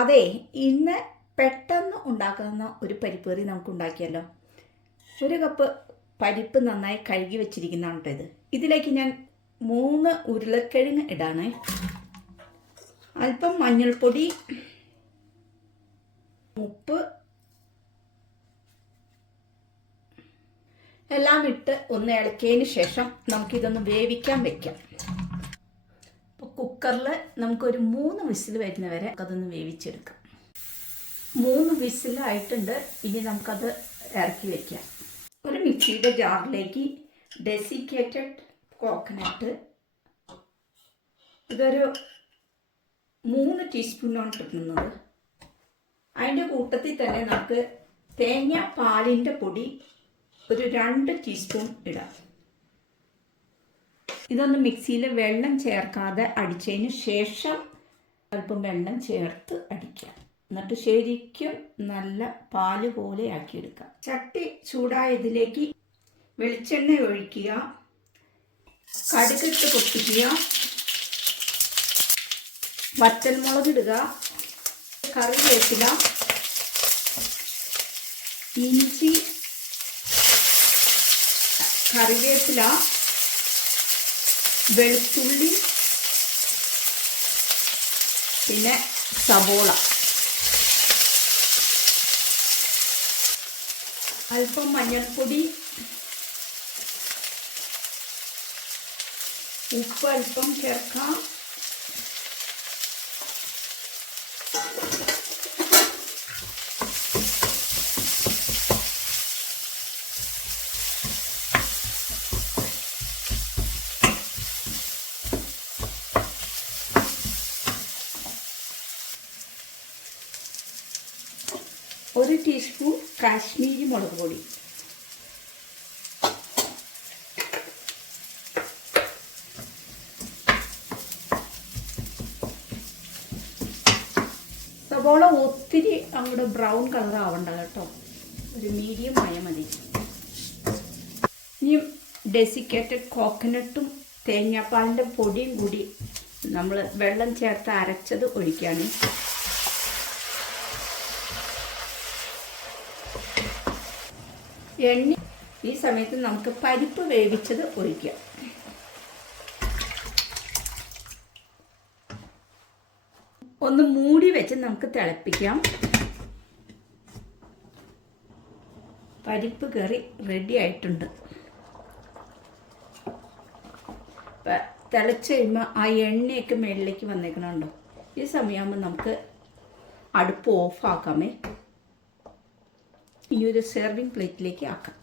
അതെ ഇന്ന് പെട്ടെന്ന് ഉണ്ടാക്കുന്ന ഒരു പരിപ്പേറി നമുക്ക് ഉണ്ടാക്കിയല്ലോ ഒരു കപ്പ് പരിപ്പ് നന്നായി കഴുകി വെച്ചിരിക്കുന്നതാണ് കേട്ടോ ഇത്. ഇതിലേക്ക് ഞാൻ മൂന്ന് ഉരുളക്കിഴങ്ങ് ഇടാണ്. അല്പം മഞ്ഞൾപ്പൊടി ഉപ്പ് എല്ലാം ഇട്ട് ഒന്ന് ഇളക്കിയതിന് ശേഷം നമുക്കിതൊന്ന് വേവിക്കാൻ വെക്കാം. കുക്കറിൽ നമുക്കൊരു മൂന്ന് വിസിൽ വരുന്നവരെ അതൊന്ന് വേവിച്ചെടുക്കാം. മൂന്ന് വിസിലായിട്ടുണ്ട്. ഇനി നമുക്കത് ഇറക്കി വെക്കാം. ഒരു മിക്സിയുടെ ജാറിലേക്ക് ഡെസിക്കേറ്റഡ് കോക്കനട്ട് ഇതൊരു മൂന്ന് ടീസ്പൂണാണ് കിട്ടുന്നത് അതിന്റെ കൂട്ടത്തിൽ തന്നെ നമുക്ക് തേങ്ങ പാലിന്റെ പൊടി ഒരു രണ്ട് ടീസ്പൂൺ ഇടാം. ഇതൊന്ന് മിക്സിയിൽ വെള്ളം ചേർക്കാതെ അടിച്ചതിന് ശേഷം അല്പം വെള്ളം ചേർത്ത് അടിക്കുക. എന്നിട്ട് ശരിക്കും നല്ല പാൽ പോലെ ആക്കിയെടുക്കാം ചട്ടി ചൂടായതിലേക്ക് വെളിച്ചെണ്ണ ഒഴിക്കുക. കടുകിട്ട് പൊട്ടിക്കുക. വറ്റൽമുളക് ഇടുക. കറിവേപ്പില. ഇഞ്ചി. കറിവേപ്പില. വെളുത്തുള്ളി പിന്നെ സവോള. അല്പം മഞ്ഞൾപ്പൊടി ഉപ്പ് അല്പം ചേർക്കാം. ഒരു ടീസ്പൂൺ കാശ്മീരി മുളക് പൊടി. സവോള ഒത്തിരി അങ്ങോട്ട് ബ്രൗൺ കളർ ആവണ്ട കേട്ടോ. ഒരു മീഡിയം ആയ മതി. ഇനി ഡെസിക്കേറ്റഡ് കോക്കനട്ടും തേങ്ങാപ്പാലിന്റെ പൊടിയും കൂടി നമ്മൾ വെള്ളം ചേർത്ത് അരച്ചത് ഒഴിക്കുകയാണ് എണ്ണ ഈ സമയത്ത് നമുക്ക് പരിപ്പ് വേവിച്ചത് ഒഴിക്കാം ഒന്ന് മൂടി വെച്ച് നമുക്ക് തിളപ്പിക്കാം. പരിപ്പ് കറി റെഡി ആയിട്ടുണ്ട്. തിളച്ച് കഴിയുമ്പോൾ ആ എണ്ണയൊക്കെ മേളിലേക്ക് വന്നേക്കണുണ്ടോ? ഈ സമയമാകുമ്പോൾ നമുക്ക് അടുപ്പ് ഓഫാക്കാമേ ഈ ഒരു സെർവിങ് പ്ലേറ്റിലേക്ക് ആക്കാം.